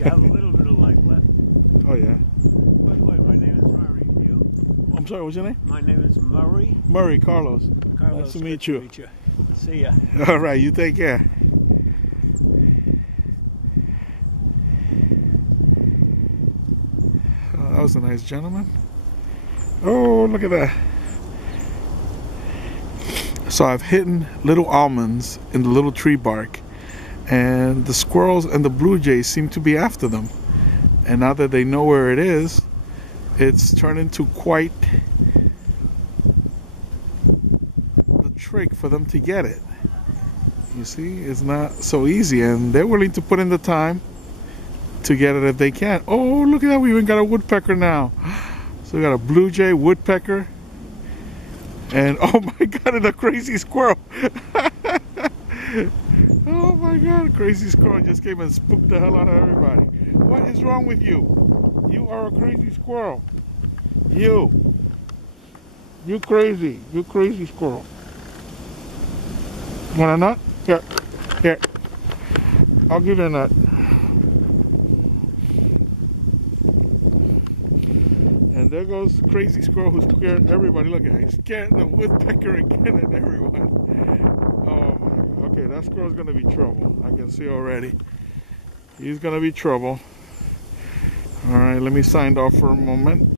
You have a little bit of life left. Oh yeah. By the way, my name is Murray. You? I'm sorry, what's your name? My name is Murray. Murray, Carlos. Carlos, Nice to meet you. See ya. All right, you take care. Oh, that was a nice gentleman. Oh, look at that. So I've hidden little almonds in the little tree bark, and the squirrels and the blue jays seem to be after them. And now that they know where it is, it's turned into quite the trick for them to get it. You see, it's not so easy, and they're willing to put in the time to get it if they can. Oh, look at that, we even got a woodpecker now. So we got a blue jay, woodpecker, and oh my god, and a crazy squirrel. Oh my god, a crazy squirrel just came and spooked the hell out of everybody. What is wrong with you? You are a crazy squirrel. You crazy squirrel. Want a nut? Here, here. I'll give you a nut. And there goes crazy squirrel who scared everybody. Look at him. He's scared the woodpecker again and everyone. Oh my, okay, that squirrel's gonna be trouble. I can see already. He's gonna be trouble. All right, let me sign off for a moment.